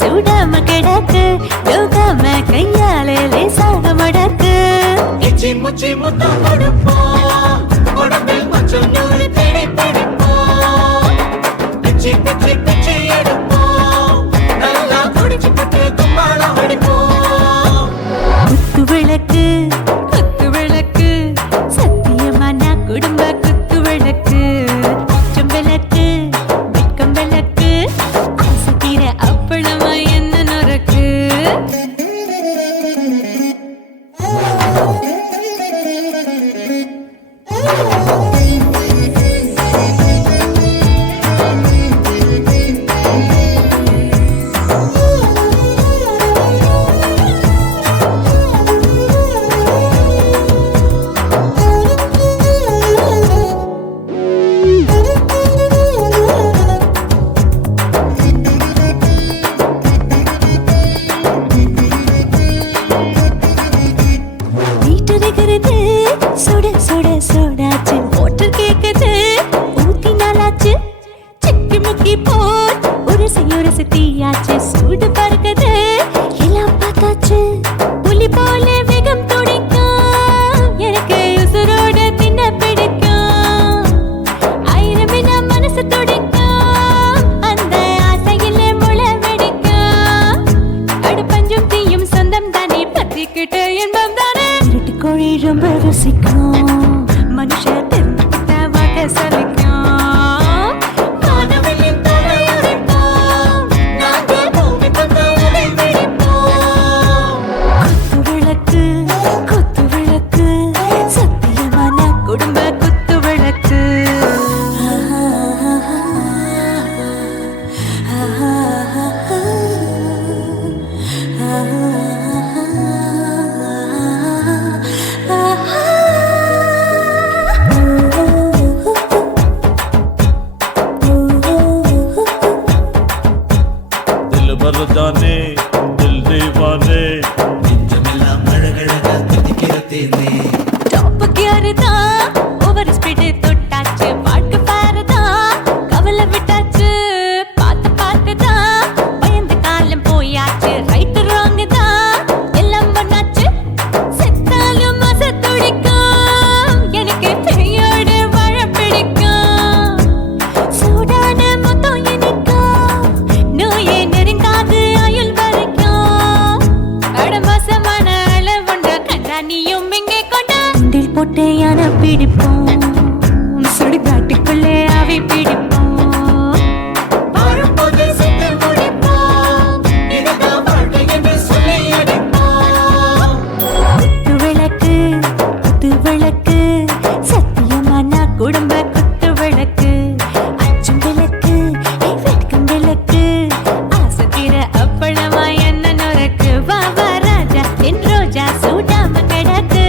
சூடாம கிடக்கு யோகாம கையாலே லேசாக மடக்கு இச்சி முச்சி முத்தம் கொடுப்போம் உடம்பில் கொஞ்சம் நூறு தேடி பிடிப்போம் பிச்சி பிச்சி பிச்சி எடுப்போம் நல்லா குடிச்சு பட்டு கும்பாலம் அடிப்போம் குத்து விளக்கு குத்து விளக்கு சத்தியமா நான் குடும்ப குத்து விளக்கு அச்சம் விளக்கு வெட்கம் விளக்கு ஆசைக்கிற அப்பளமா என்ன நொறுக்கு சுட சுட சுடாச்சு மோட்டர் கேக்குது ஊத்தி நாளாச்சு சிக்கி முக்கி போர் உரசி தீயாச்சு சூடு பறக்குது எல்லாம் பார்த்தாச்சு புலி போல வேகம் துடிக்கும் எனக்கு உசுரோட தின்ன பிடிக்கும் ஆயிரம் மனசு துடிக்கும் அந்த ஆசையில முளை வெடிக்கும் அடுப்பஞ்சும் தீயும் சொந்தம் தானே பத்திக்கிட்டு என்பம் தானே கோழி ரொம்ப ருசிக்கும் மனுஷ தெரிஞ்சுக்கிட்டவாக சலிக்கும் காணவெளியின் தலையுரைப்போம் நாங்கள் பூமி தந்த உடை வெடிப்போம் குத்து விளக்கு சத்தியமான குடும்ப குத்து விளக்கு जाने दिल दीवाने நெஞ்சமெல்லாம் அழகழக துதிக்கிற தேனே டாப் கியர் தான் ஓவர் ஸ்பீட் தொட்டாச்சு வாழ்க்கை பாரு தான் கவலை விட்டாச்சு பார்த்து தான் பயந்து காலம் போயாச்சு ரைட் ராங் தான் எல்லாம் பண்ணாச்சு செத்தாலும் மச துடிக்கும் எனக்கு பெரியோட வாழ பிடிக்கும் சூடான மொத்தம் எனக்கும் நோயே நெருங்காது ஆயுள் வரைக்கும் அடமசமான அளவுண்ட கண்டா நீயும் இங்கே கொண்டா உண்டில் போட்டு யானை பிடிப்போம் சுடுகாட்டுக்குள்ளே அவை பிடிப்போம் வாழும்போது செத்து முடிப்போம் இதுதான் வாழ்க்கை என்று சொல்லி அடிப்போம் குத்து விளக்கு சத்தியமான குடும்ப குத்து விளக்கு அச்சும் விளக்கு வெட்கம் விளக்கு ஆசத்திர அப்பளமா என்ன நொறுக்கு வா வா ராஜா என் ரோஜா சூடாம கிடக்கு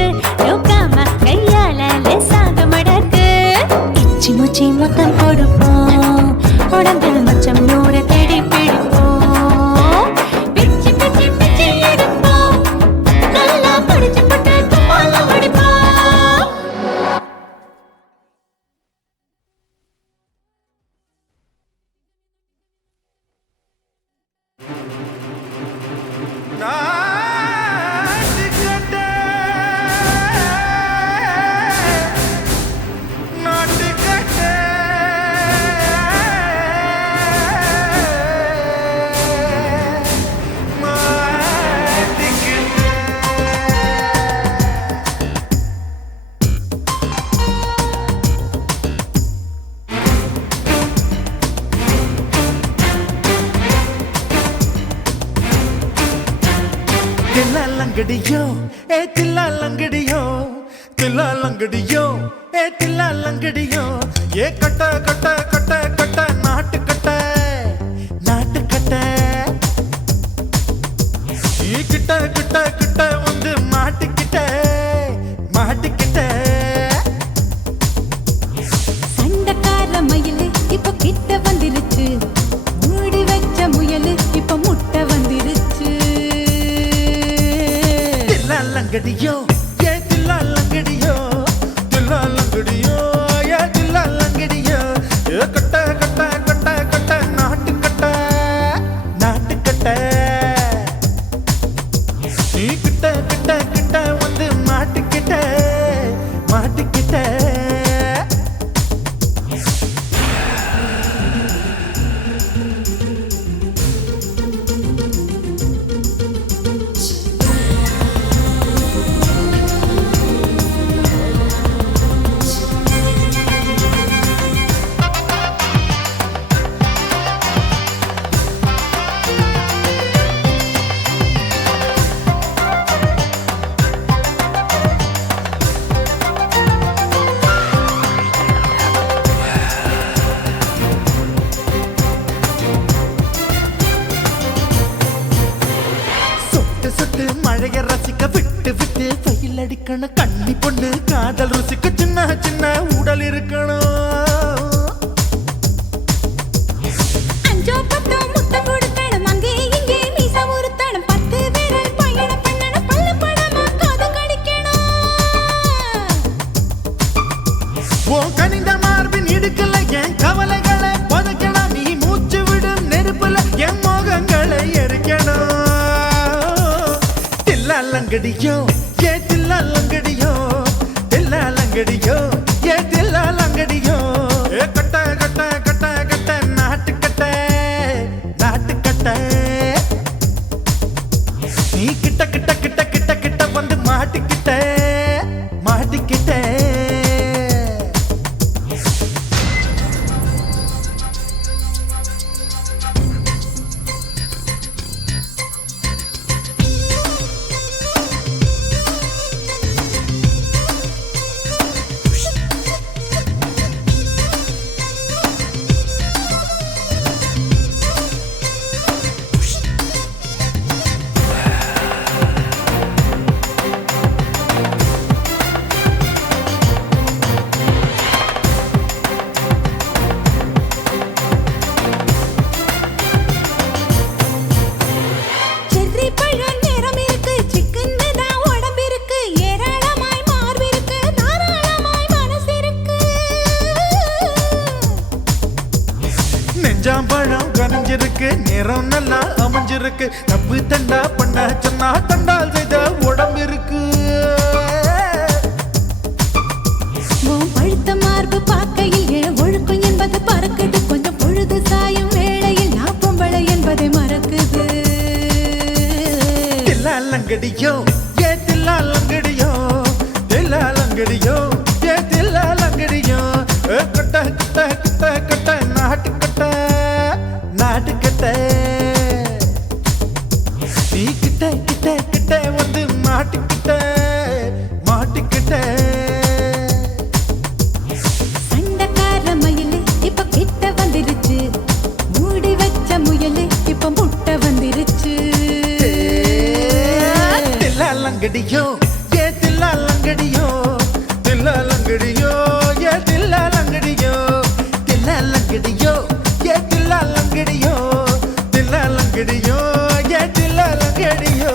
யோகாம கையால லேசாக மடக்கு இச்சி முச்சி மொத்தம் கொடுப்போம் உடம்பில் மச்சம் நூறு தேடி பிடிப்போம் பிச்சி பிச்சி பிச்சி எடுப்போம் நல்லா படிச்சு போட்டு கும்பாலம் அடிப்போம் தில்லாலங்கடியோ ஏ தில்லாலங்கடியோ தில்லாலங்கடியோ ஏ தில்லாலங்கடியோ ஏ கட்ட கட்ட கட்ட கட்ட நாட்டு கட்ட நாட்டு கட்ட நீ கிட்ட கிட்ட கிட்ட வந்து மாட்டிக்கிட்ட மாட்டிக்கிட்ட சண்டக்கார மயிலு இப்ப கிட்ட வந்துருச்சு மூடி வச்ச முயலு இப்ப முட்டை வந்துருச்சு தில்லாலங்கடியோ ஏ தில்லாலங்கடியோ தில்லாலங்கடியோ ஏ தில்லாலங்கடியோ ஏ கட்ட கட்ட கட்ட கட்ட நாட்டு கட்ட நாட்டு கட்ட நீ கிட்ட கிட்ட கிட்ட வந்து மாட்டிக்கிட்ட மாட்டிக்கிட்ட சொட்டு சொட்டு மழைய ரசிக்க விட்டு விட்டு வெயில் அடிக்கணும் கண்ணி பொண்ணு காதல் ருசிக்க சின்ன சின்ன உடல் இருக்கணும் அஞ்சோ பத்தோ முத்தம் கொடுக்கணும் அங்கே இங்கே மீசா உருத்தணும் 10 விரல் பயணம் பண்ணணும் பல்ல படமா காது கடிக்கணும் உன் கனிந்த மார்பின் இடுக்கல என் கவலைகளை புதைக்கணும் நீ மூச்சு விடும் நெருப்புல என் மோகங்களை எரிக்கணும் தில்லாலங்கடியோ ஏ தில்லாலங்கடியோ தில்லாலங்கடியோ ஏ தில்லாலங்கடியோ ஏ கட்ட கட்ட கட்ட கட்ட நாட்டு கட்ட நாட்டு கட்ட நீ கிட்ட கிட்ட கிட்ட கிட்ட கிட்ட வந்து மாட்டிக்கிட்ட மாட்டிக்கிட்ட செர்ரி பழம் நிறம் இருக்கு சிக்கன்னு தான் உடம்பு இருக்கு ஏராளமாய் மார்பு இருக்கு தாராளமாய் மனசு இருக்கு நெஞ்சாம்பழம் கனிஞ்சிருக்கு நிறம் நல்லா அமைஞ்சிருக்கு தப்பு தண்டா பண்ண சொன்னா தண்டால் செய்த உடம்பு இருக்கு உன் பழுத்த மார்பு பார்க்கையில் என் ஒழுக்கம் என்பது பறக்குது கொஞ்சம் பொழுது சாயும் வேளையில் நான் பொம்பளை என்பதை மறக்குது தில்லாலங்கடியோ ஏ தில்லாலங்கடியோ தில்லாலங்கடியோ ஏ தில்லாலங்கடியோ ஏ கட்ட கட்ட கட்ட கட்ட நாட்டு கட்ட நாட்டு கட்ட நீ கிட்ட கிட்ட கிட்ட வந்து மாட்டிக்கிட்ட மாட்டிக்கிட்ட சண்டக்கார மயிலு இப்ப கிட்ட வந்துருச்சு மூடி வச்ச முயலு இப்ப முட்டை வந்துருச்சு தில்லாலங்கடியோ ஏ தில்லாலங்கடியோ தில்லாலங்கடியோ ஏ தில்லாலங்கடியோ தில்லாலங்கடியோ ஏ தில்லாலங்கடியோ தில்லாலங்கடியோ ஏ தில்லாலங்கடியோ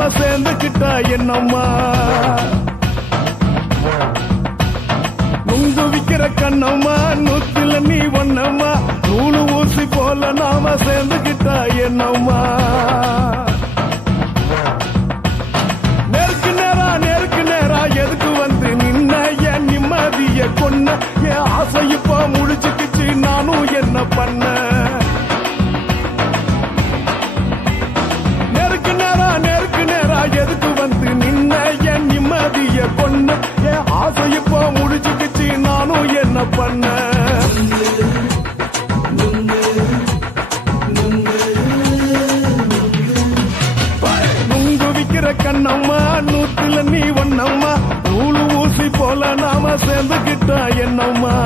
நாம சேர்ந்துக்கிட்டா என்னம்மா நுங்கு விக்கிற கண்ணம்மா நூத்துல நீ ஒன்னம்மா நூலு ஊசி போல நாம சேர்ந்துக்கிட்டா என்னம்மா நேருக்கு நேரா எதுக்கு வந்து நின்ன என் நிம்மதிய கொன்ன என் ஆசை இப்ப முடிச்சுக்கிச்சு நானும் என்ன பண்ண நேருக்கு நேரா எதுக்கு வந்து நின்ன என் நிம்மதிய கொன்ன என் ஆசை இப்ப முடிச்சுக்கிச்சு நானும் என்ன பண்ண நுங்கு விக்கிற கண்ணம்மா நூத்துல நீ ஒன்னம்மா நூலு ஊசி போல நாம சேர்ந்துக்கிட்டா என்னம்மா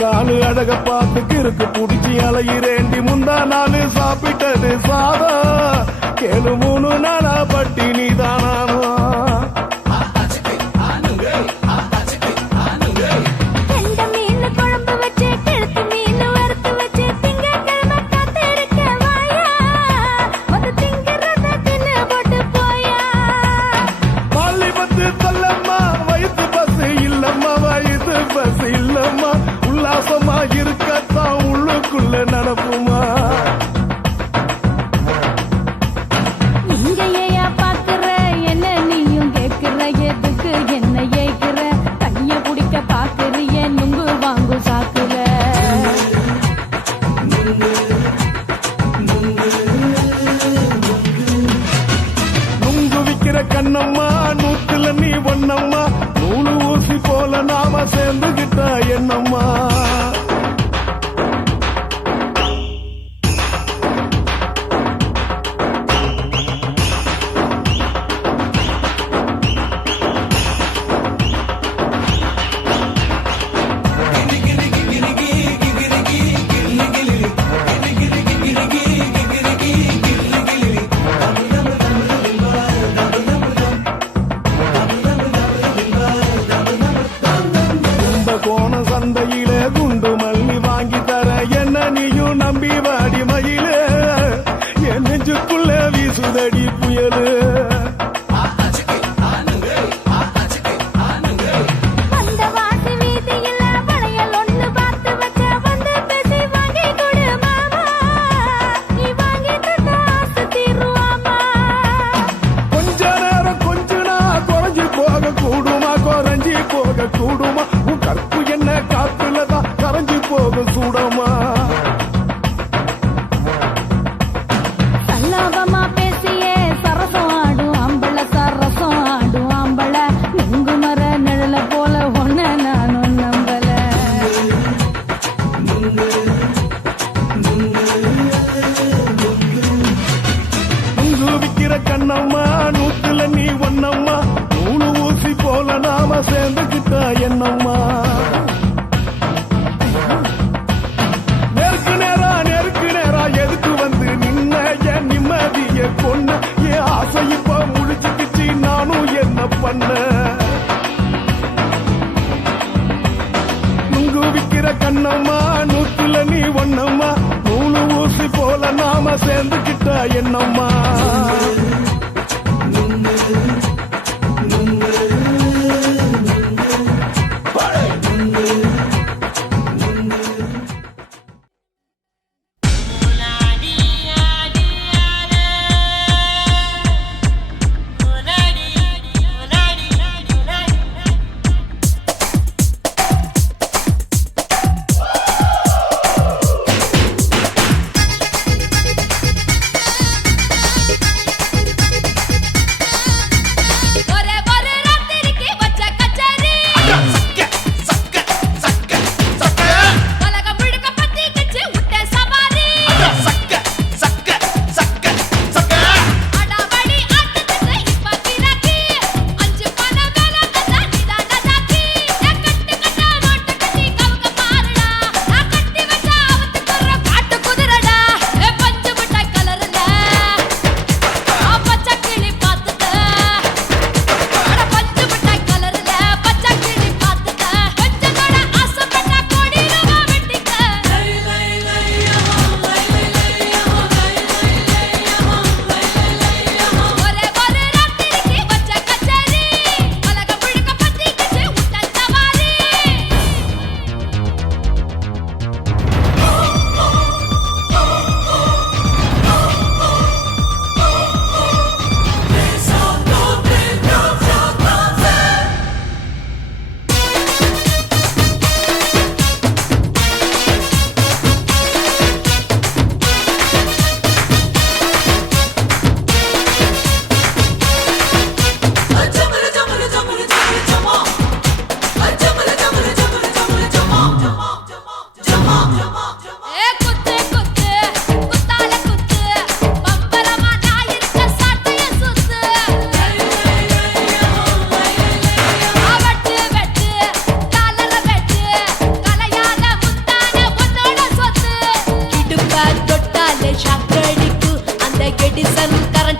காலு அழக பார்த்துக்கு இருக்கு புடிச்சி அலையிறேண்டி முந்தா நாலு சாப்பிட்டது சாதம் கேளு 3 நாளா பட்டினி தானானோ உல்லாசமா இருக்கத்தான் உள்ளுக்குள்ள நடப்புமா இங்க ஏயா பாக்குற என்ன நீயும் கேக்குற எதுக்கு என்ன ஏக்குற கைய பிடிக்க பாக்குறிய நுங்கு வாங்கு சாக்குற நுங்கு விக்கிற கண்ணம்மா நூத்துல நீ ஒன்னம்மா நூலு ஊசி போல நாம சேர்ந்துகிட்டா என்னம்மா சந்தையிலே குண்டு மல்லி வாங்கி தர என்ன நீயும் நம்பி வாடி மயிலே என் நெஞ்சுக்குள்ள வீசுதடி புயலு கொஞ்ச நேரம் கொஞ்சனா குறைஞ்சு போக கூடுமா குறைஞ்சி போக கூடுமா உன் கற்பு என்ன காத்துலதான் கரைஞ்சு போக சூடமா சல்லாபமா பேசியே சரசம் ஆடும் அம்பள சரசம் ஆடும் அம்பள நுங்கு மர நிழல போல ஒன்ன நானும் நம்பல நுங்கு விக்கிற கண்ணம்மா நூத்துல நீ ஒன்னம்மா நூலு ஊசி போல நாம சேர்ந்துக்கிட்டா என்னம்மா நேருக்கு நேரா எதுக்கு வந்து நின்ன என் நிம்மதிய கொன்ன என் ஆசை இப்ப முடிச்சுக்கிச்சு நானும் என்ன பண்ண நுங்கு விக்கிற கண்ணம்மா நூத்துல நீ ஒன்னம்மா நூலு ஊசி போல நாம சேர்ந்துக்கிட்டா என்னம்மா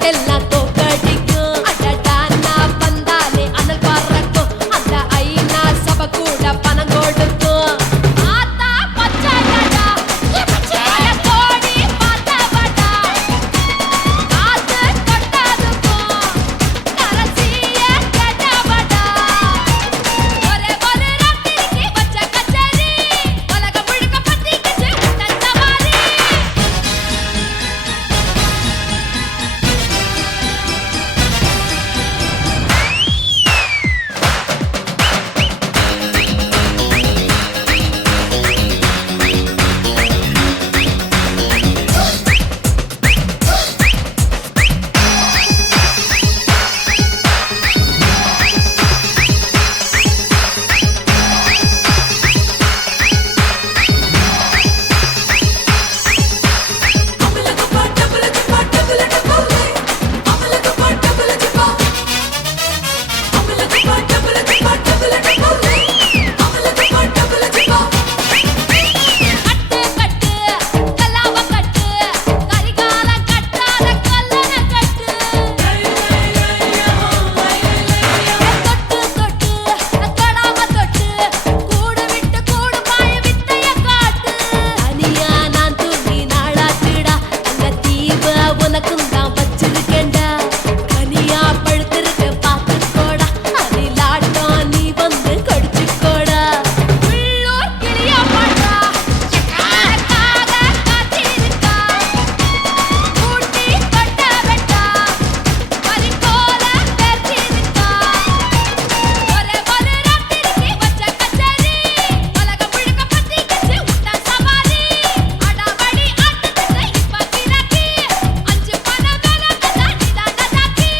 காட்டெல்லாம் தோக்கடிக்கும் அடடா நான் வந்தாலே அனல் பறக்கும் அந்த ஐநா சபை கூட பணம் கொடுக்கும் ஆத்தா பச்சையடா பச்சைய கோடி பார்த்தவடா காத்து கொட்டதுக்கும் கரசிய கேட்டவடா ஒரே ஒரு ராத்திரிக்கு வச்ச கச்சேரி உலகம் முழுக்க பத்திக்கிச்சு உட்டன் சவாரி கட்டு கட்டு கல்லாவ கட்டு கரிகால கட்டாத கல்லன கட்டு தொட்டு தொட்டு தொடாம தொட்டு கூடு விட்டு கூடு பாய வித்தைய காட்டு தனியா நான் தூங்கி நாளாச்சுடா அங்க தீவ உனக்கும் தான் வச்சிருக்கேன்டா கனியா பழுத்திருக்க பார்த்துக்கோடா அதிலாட்டம் நீ வந்து கடிச்சுக்கோடா உள்ளூர் கிளியா பாட்டா எனக்காக காத்திருக்கா கூட்டி கொட்ட வெட்டா பறிக்கோல பெர்ச்சிருக்கா ஒரே ஒரு ராத்திரிக்கு வச்ச கச்சேரி உலகம் முழுக்க பத்திக்கிச்சு உட்டன் சவாரி அடாவடி ஆட்டத்துக்கு இப்ப கிராக்கி அஞ்சு பண வேலை கதாடி தாண்டாக்கி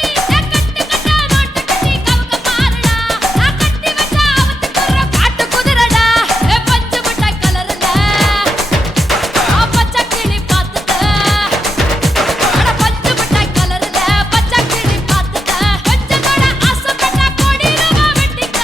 கட்டு கட்டா நோட்டு கட்டி கவுக்க பாருடா நான் கட்டி வச்ச அவத்துக்குற காட்டு குதிரடா பஞ்சு மிட்டாய் கலர்ல பச்சை கிளி பார்த்துக்க அட பஞ்சு மிட்டாய் கலர்ல பச்சை கிளி பார்த்துக்க கொஞ்சத்தோட ஆசைப்பட்டா கோடி ரூபா வெட்டிக்க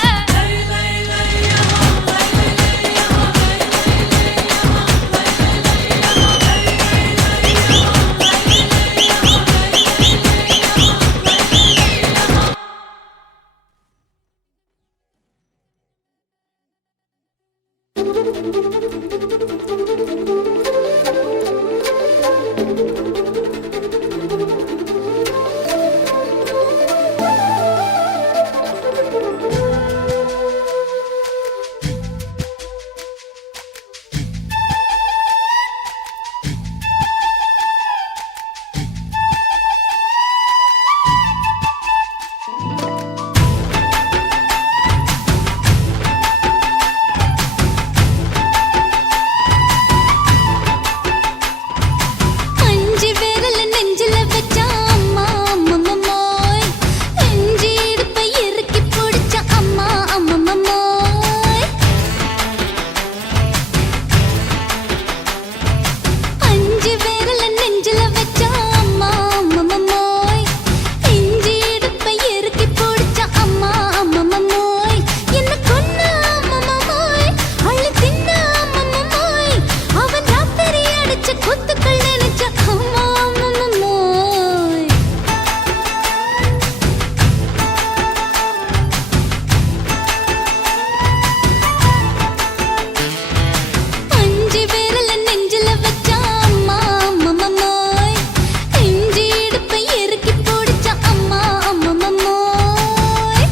அஞ்சு விரல் நெஞ்சில வச்சா அம்மா அம்மம்மோய் நெஞ்சி இடுப்பை இறுக்கி பிடிச்ச அம்மா அம்மம்மோய் அஞ்சு விரல் நெஞ்சில வச்சா அம்மா அம்மம்மோய் நெஞ்சி இடுப்பை இறுக்கி பிடிச்ச அம்மா அம்மம்மோய் என்ன கொன்ன அம்மம்மோய் அள்ளி தின்ன அம்மம்மோய் அவன் ராத்திரி அடிச்ச குத்துக்கள் நினைச்ச அம்மா அம்மம்மோய் அஞ்சு விரல் நெஞ்சில வச்சா அம்மா அம்மம்மோய் நெஞ்சி இடுப்பை இறுக்கி பிடிச்ச அம்மா அம்மம்மோய்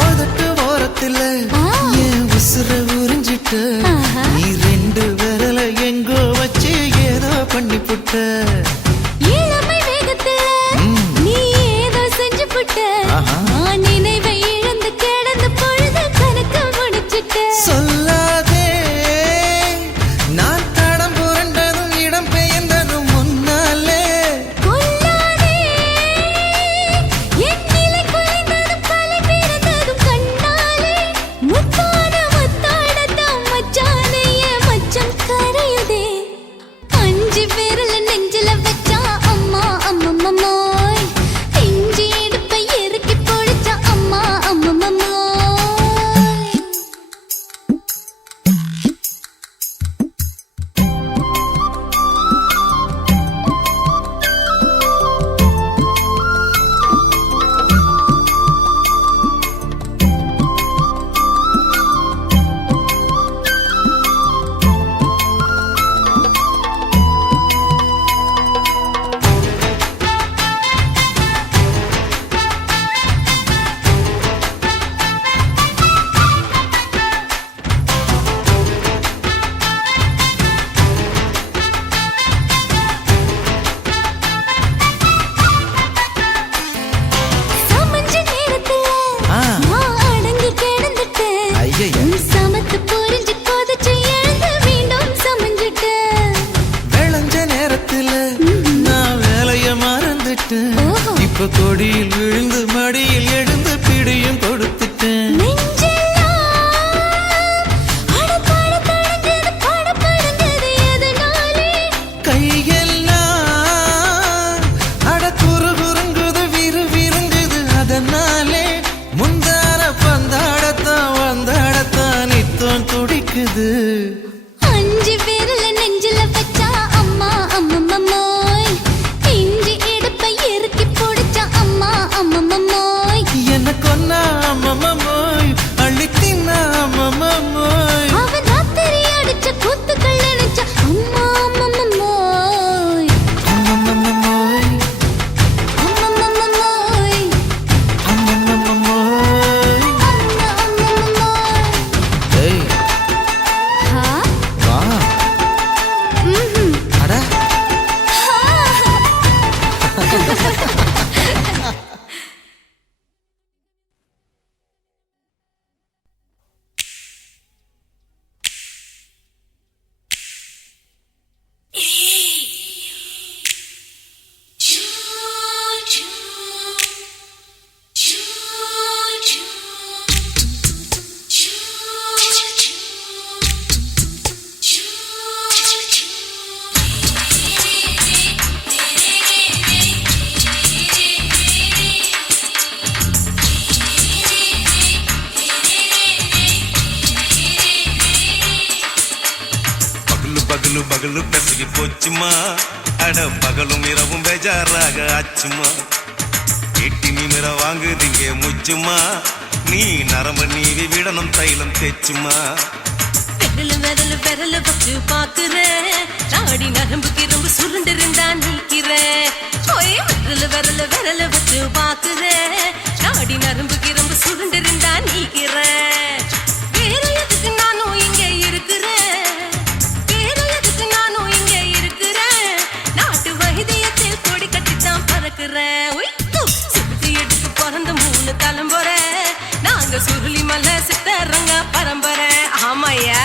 உதட்டு ஓரத்துல என் உசுர உறிஞ்சிட்டு நீ ரெண்டு விரல எங்கோ வச்சு ஏதோ பண்ணி புட்ட இளமை வேகத்துல நீ ஏதோ செஞ்சு புட்ட நான் நினைவை இழந்து கிடந்த பொழுது கணக்கு முடிச்சிட்ட சொல்லாதே நான் தடம் புரண்டதும் இடம் பெயர்ந்ததும் முன்னாலே கொல்லாதே என் நிலை குலைந்தது பல பெசகி போச்சுமா அட பகலும் இரவும் பேஜாராக ஆச்சுமா எட்டி நிமிர வாங்குதிங்க முச்சுமா நீ நரம்பு நீவி விடணும் தைலம் தேச்சுமா விரல் விரல் வச்சு பாக்குறேன் நாடி நரம்பு கிரம்பு சுருண்டிருந்தா நீக்கிறேன் விரல் வச்சு பாக்குறேன் நாடி நரம்பு கிரம்பு சுருண்டிருந்தா நீக்கிறேன் வேற எதுக்கு நானும் இங்க இருக்கிறேன் வேற எதுக்கு நானும் இங்க இருக்கிறேன் நாட்டு வைத்தியத்தில் கொடி கட்டித்தான் பறக்கிறேன் சுத்தி எடுத்து பிறந்த 3 தலைமுறை நாங்க சுருளி மலை சித்தரங்க பரம்பரை ஆமாயா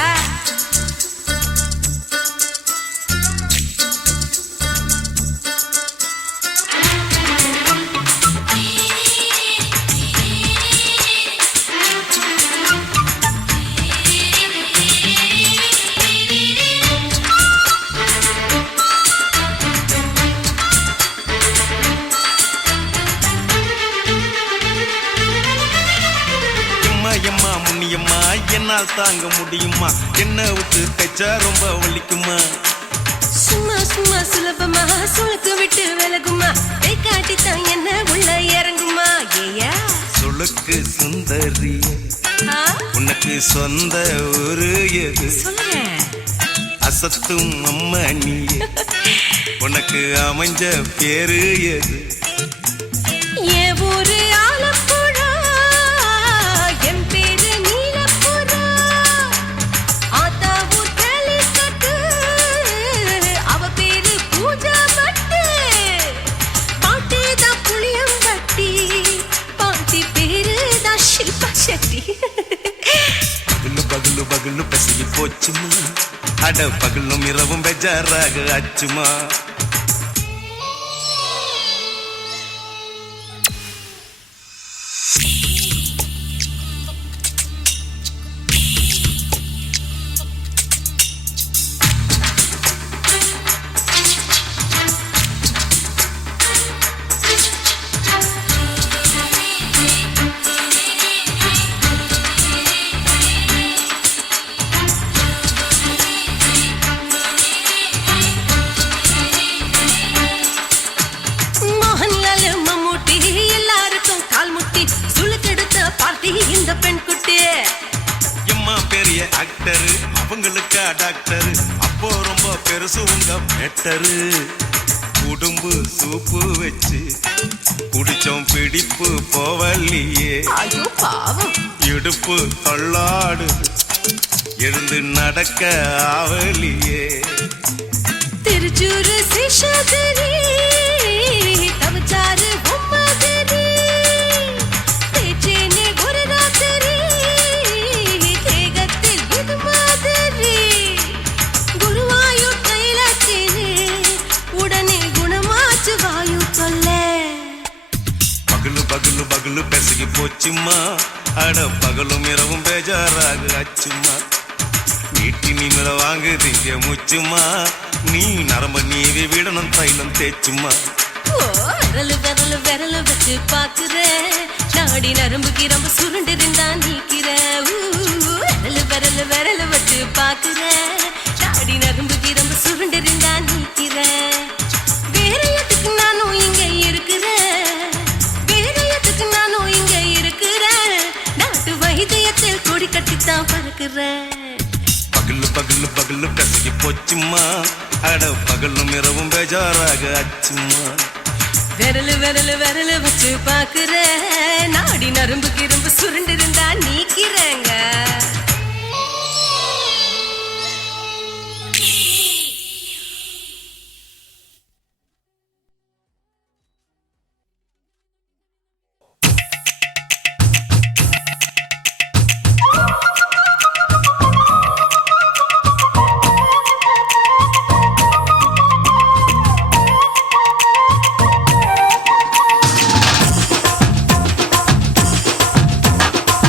எம்மா முன்னியம்மா என்னால் தாங்க முடியுமா என்ன விட்டு தைச்சா ரொம்ப வலிக்குமா சும்மா சும்மா சுலபமா சுளுக்கு விட்டு விலகுமா கை காட்டித்தான் என்ன உள்ள இறங்குமா ஏயா சுளுக்கு சுந்தரி உனக்கு சொந்த ஒரு எது சொல்றேன் அசத்தும் அம்மா நீ உனக்கு அமைஞ்ச பேரு எது என் ஊரு ஆலப்புழா என் பேரு நீலப்புறா ஆத்தா ஊர் கேலிக்கட்டு அவ பேரு பூஜா பட்டு பாட்டி தான் புளியம்பட்டி பாட்டி பேரு தான் ஷில்பா செட்டி பகலு பகலு பகலு பசிக்கு போச்சுமா அட பகலும் இரவும் பெஜாராக ஆச்சுமா மோகன்லால் மம்மூட்டி எல்லாருக்கும் கால் முட்டி சுளுக்கெடுத்த பார்ட்டி இந்த பெண் குட்டி எம்மா பெரிய ஆக்டரு அவங்களுக்கா டாக்டரு அப்போ ரொம்ப பெருசு உங்க மேட்டரு உடும்பு சூப்பு வச்சு குடிச்சோம் பிடிப்பு போவல்லையே ஐயோ பாவம் இடுப்பு தள்ளாடு எழுந்து நடக்க ஆவலியே திருச்சூரு சேஷாதிரி தவச்சாரு பொம்மதிரி தேச்சேனே ஒரு ராத்திரி தேகத்தில் இது மாதிரி குருவாயூர் தைலத்திலே உடனே குணமாச்சு வாயு தொல்லை பகலு பகலு பகலு பெசகி போச்சுமா அட பகலும் இரவும் பேஜாராக ஆச்சுமா நீட்டி நிமிர வாங்குதிங்க முச்சுமா நீ நரம்ப நீவி விடணும் தைலம் தேச்சுமா விரல் வச்சு பாக்குறேன் நாடி நரம்பு கிரம்பு சுருண்டிருந்தா நீக்கிறேன் விரல் வச்சு பாக்குறேன் நாடி நரம்பு கிரம்பு சுருண்டிருந்தா நீக்கிறேன் வேற எதுக்கு நானும் இங்க இருக்கிறேன் வேற எதுக்கு நானும் இங்க இருக்கிறேன் நாட்டு வைத்தியத்தில் கொடி கட்டித்தான் பறக்கிறேன் பகலு பகலு பகலு பெசகி போச்சுமா அட பகலும் இரவும் பேஜாராக ஆச்சுமா விரல் வச்சு பாக்குறேன் நாடி நரம்பு கிரம்பு சுருண்டிருந்தா நீக்கிறேங்க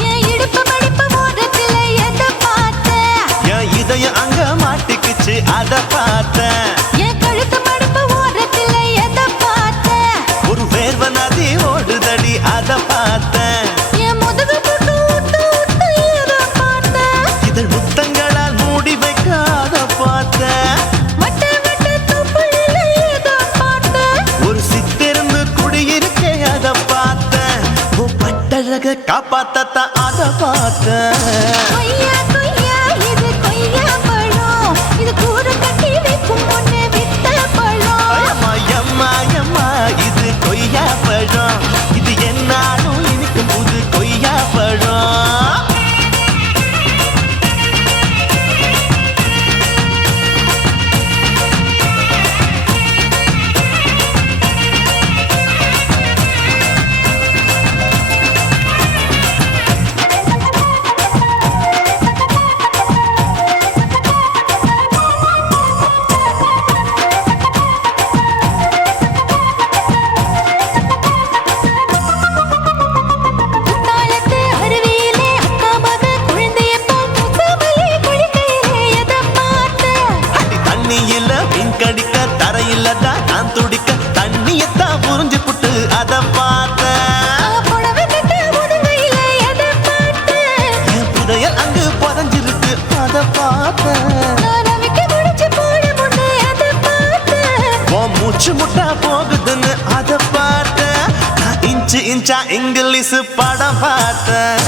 என் இடுப்பு மடிப்பு ஓரத்திலே கட்டழக காப்பாத்தத்த அத பார்த்தேன். கொய்யா கொய்யா இது கொய்யா பழம், இது கூறு கட்டி வைக்கும் முன்னே வித்த பழம். அம்மா எம்மா எம்மா இது கொய்யா பழம், இது என்னாலும் இனிக்கும் புது கொய்யா பழம். குத்தாலத்து அருவியிலே அக்கா மக குழந்தைய போல் முகமலே குளிக்கையிலே எதை பார்த்தேன். அடி தண்ணியில மீன் கடிக்க தரையில தான் நான் துடிக்க தண்ணியத்தான் புரிஞ்சு புட்டு அத பார்த்தேன். புடவை கட்ட முதுகையிலே எதை பார்த்தேன். என் புதையல் அங்கு புதஞ்சிருக்கு அத பார்த்தேன். நான் அவிக்க முடிச்சு போட முன்னே எதை பார்த்தேன். உன் மூச்சு முட்டா போகுதுன்னு அத பார்த்தேன். நான் இன்ச்சு இன்ச்சா இங்கிலீஷ் படம் பார்த்தேன்.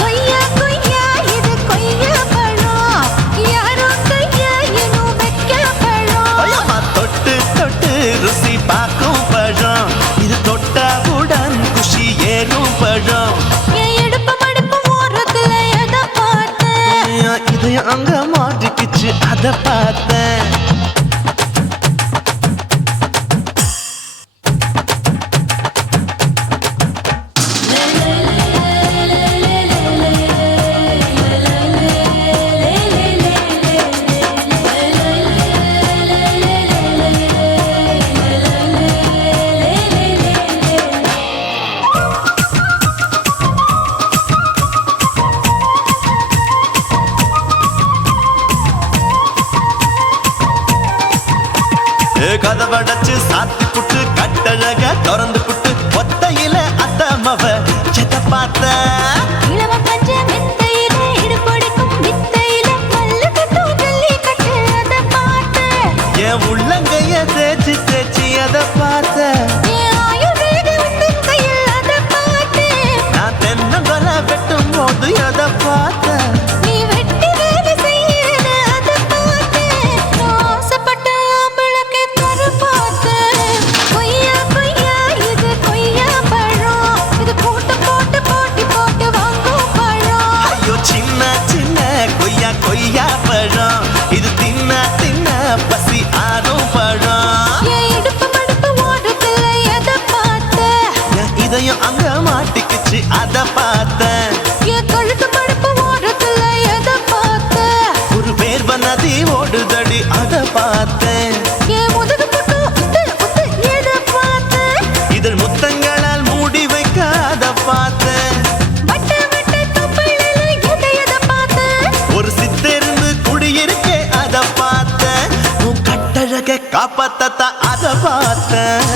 கொய்யா கொய்யா இது கொய்யா பழம், யாரோ கையா இன்னும் வைக்க பழம். ஐயம்மா தொட்டு தொட்டு ருசி பார்க்கும் பழம், இது தொட்டவுடன் குஷி ஏறும் பழம். என் இடுப்பு மடுப்பு ஓரத்துல எதை பார்த்தேன். என் இதயம் அங்க மாட்டிக்கிச்சு அத பார்த்தேன். கதவடைச்சு சாத்தி புட்டு கட்டழக திறந்து புட்டு ஒத்தையில அத்தமவ எதை பார்த்த. இளவ பஞ்ச மெத்தையிலே இடுப்பொடிக்கும் வித்தையில மல்லு கட்டும் ஜல்லி கட்டு அதை பார்த்தேன். என் உள்ளங்கைய தேய்ச்சி தேய்ச்சி அதை பார்த்த. என் ஆயுர்வேத உந்தன் கையில் அதை பார்த்தேன். நான் தென்னங்கொலை வெட்டும் போது எதை பார்த்த. நீ வெட்டி வேலை செய்யறது அதை பார்த்தேன். நான் ஆசைப்பட்ட ஆம்பளுக்கு தர பார்த்தேன். கொய்யா கொய்யா இது கொய்யா பழம், இது போட்டு போட்டு போட்டி போட்டு வாங்கும் பழம். ஐயோ சின்ன சின்ன கொய்யா கொய்யா பழம், இது தின்ன தின்ன பசி ஆறும் பழம். என் இடுப்பு மடுப்பு ஓரத்துல எதை பார்த்தேன். என் இதயம் அங்க மாட்டிக்கிச்சு அத பார்த்தேன். என் கழுத்து மடுப்பு ஓரத்துல எதை பார்த்தேன். ஒரு வேர்வ நதி ஓடுதடி அத பார்த்தேன். என் முதுகு புட்டு உத்து உத்து எதை பார்த்தேன். இதழ் முத்தங்களால் மூடி வைக்க அத பார்த்தேன். வட்ட வட்ட தொப்பையில எதை பார்த்தேன். ஒரு சித்தெருந்து குடியிருக்கே அத பார்த்தேன். உன் கட்டழக காப்பாத்தத்த அத பார்த்தேன்.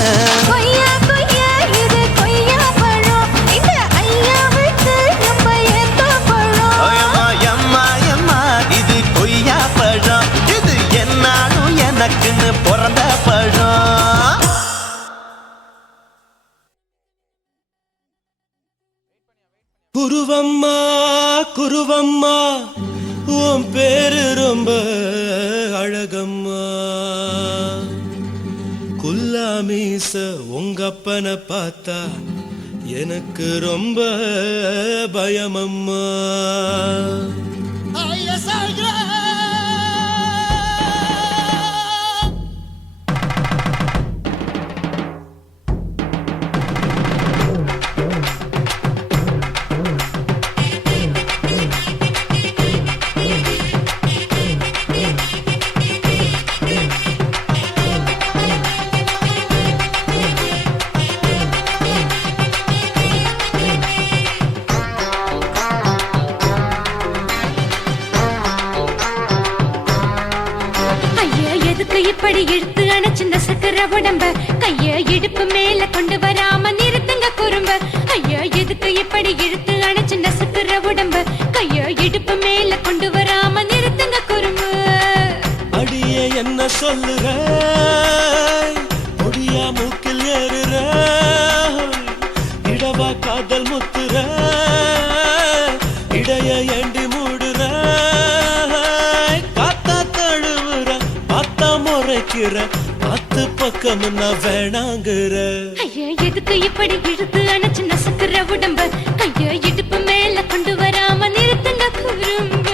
கொய்யா கொய்யா இது கொய்யா பழம், இந்த ஐயா விட்டு நம்ம ஏத்த பழம். அம்மா எம்மா எம்மா இது கொய்யா பழம், இது என்னாலும் எனக்குன்னு பிறந்த பழம். குருவம்மா குருவம்மா உன் பேரு ரொம்ப அழகம்மா. குல்லாமீச உங்க அப்பனை பார்த்தா எனக்கு ரொம்ப பயமம்மா. இப்படி இழுத்து அணைச்சிந்த சக்கர உடம்ப கைய இடுப்பு மேல கொண்டு வராம நிறுத்துங்க குறும்ப. ஐயா எதுக்கு இப்படி இழுத்து அணைச்சிந்த சக்கர உடம்ப கைய இடுப்பு மேல கொண்டு வராம நிறுத்துங்க குறும்ப. அடியே என்ன சொல்லுற ஒடியா மூக்கில் ஏறுற இடவா காதல் முத்துற பாக்குற பத்து பக்கம் நான் வேணாங்குற ஐயா எதுக்கு இப்படி இழுத்து அணைச்சு நசுக்குற உடம்ப கைய இடுப்பு மேல கொண்டு வராம நிறுத்துங்க குறும்ப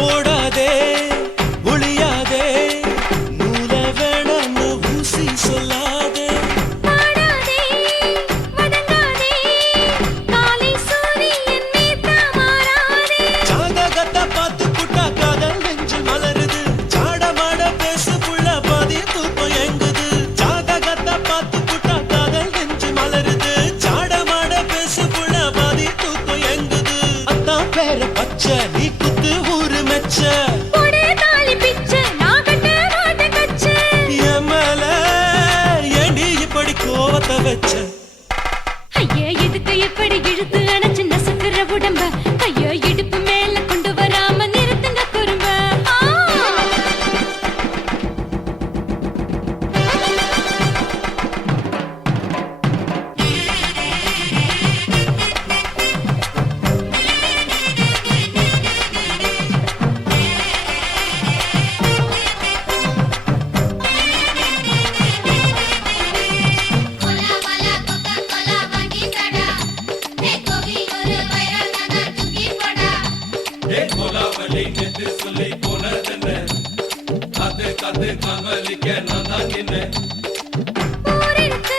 ஓடாதே ஒளியாதே நூல வேணான்னு ஊசி சொல்லாதே பாடாதே வதங்காதே காலை சூரியன் மீத மாறாதே ஜாதகத்தை பார்த்து புட்டா காதல் நெஞ்சு மலருது சாடமாட பேசு புள்ள பாதி தூக்கம் எங்குது ஜாதகத்தை பார்த்து புட்டா காதல் நெஞ்சு மலருது சாடமாட பேசு புள்ள பாதி தூக்கம் எங்குது அத்தான் பேர பச்சை நீ குத்து ஊரு மெச்ச ஒரே தாலி பிச்சை நான் கட்ட மாட்ட கச்சை எமல ஏண்டி இப்படி கோவத்தை வச்ச ஐயா எதுக்கு இப்படி இழுத்து அணைச்சு நசுக்குற உடம்ப கைய இடுப்பு மேல கொண்டு வராம நிறுத்துங்க குறும்ப ஊரிருக்கு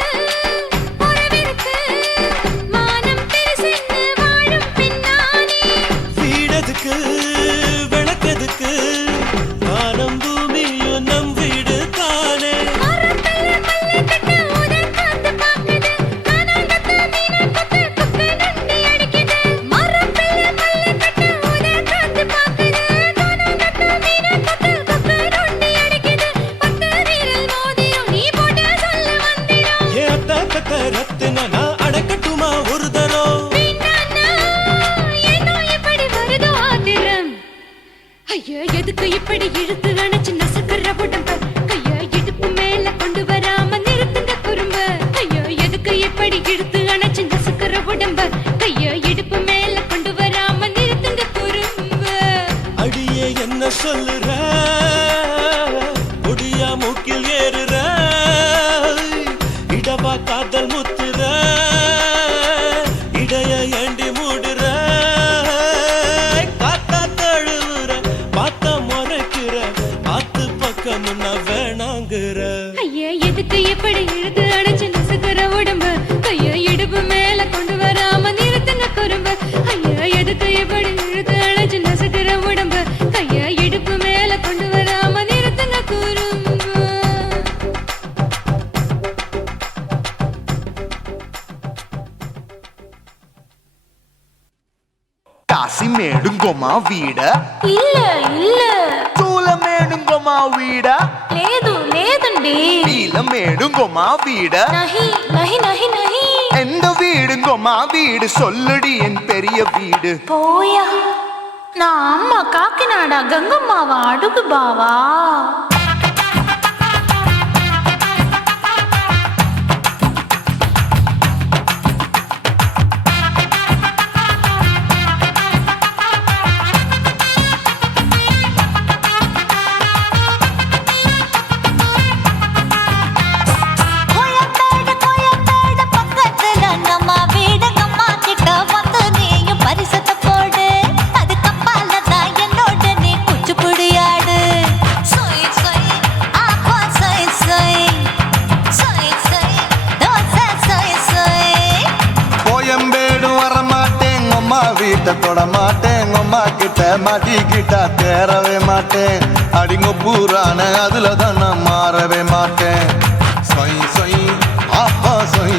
உறவிருக்கு மானம் பெருசென்னு வாழும் பின்னானே வீடதுக்கு விளக்கதுக்கு வானம் பூமியும் நம் வீடு தானே மரத்துல மல்லு கட்டு உதன் காத்து பாக்குது கானாங்கத்து மீனாங்கத்து குக்கு நண்டி அடிக்குது மரத்துல மல்லு கட்டு உதன் காத்து பாக்குது கானாங்கத்து மீனாங்கத்து குக்கு நண்டி அடிக்குது பத்து வீரல் மோதியும் நீ போட்ட சொல்ல வந்திடும் ஏ அத்த ரத்தின நான் அடக்கட்டுமா ஒரு தரம் வீணானா ஏனோ இப்படி வருதோ ஆத்திரம் ஐயா எதுக்கு இப்படி இழுத்து அணைச்சு நசுக்குற உடம்ப கைய இடுப்பு மேல கொண்டு வராம நிறுத்துங்க குறும்ப ஐயா எதுக்கு இப்படி இழுத்து அணைச்சு நசுக்குற உடம்ப கைய இடுப்பு மேல கொண்டு வராம நிறுத்துங்க குறும்ப அடியே என்ன சொல்லுற ஒடியா மூக்கில் ஏறுற இடவா காதல் முத்துற இடைய ஏண்டி மூடுற காத்தா தழுவுற பார்த்த முறைக்கிற ஆத்து பக்கம் நான் வேணாங்குற ஐயா எதுக்கு இப்படி இழுத்து அணைச்சு நசுக்குற உடம்ப கைய இடுப்பு மேல கொண்டு வராம நிறுத்துங்க குறும்ப ஐயா எதுக்கு இப்படி இழுத்து அணைச்சு நசுக்குற உடம்ப கைய இடுப்பு மேல கொண்டு வராம நிறுத்துங்க குறும்ப కాసిమేడుంగోమా వీడ இல்ல இல்ல చూలమేడుంగోమా వీడ లేదు లేదండి నీలమేడుంగోమా వీడ நஹி நஹி நஹி நஹி எந்த வீடுங்கோமா வீடு சொல்லுடி என் பெரிய வீடு போயா நான் அம்மா காக்கிநாடா கங்கம்மாவா அடுகு பாவா கோயம்பேடு பக்கத்துல நம்ம வீடு கம்மா கிட்ட வந்து நீயும் பரிசத்தை போடு அது கப்பால தான் என்னோட நீ குச்சிப்புடியாடு சொய் சொய் ஆப்பா சொய் சொய் சொய் சொய் தோசை சொய் சொய் கோயம்பேடு வரமாட்டேன் அம்மா வீட்டை தொட மாட்டேன் அம்மா கிட்ட மாட்டிக்கிட்டா தேரவே மாட்டேன் அடிங்க பூரான அதுல தான் நான் மாறவே மாட்டேன் சொய் சொய் ஆப்பா சொய்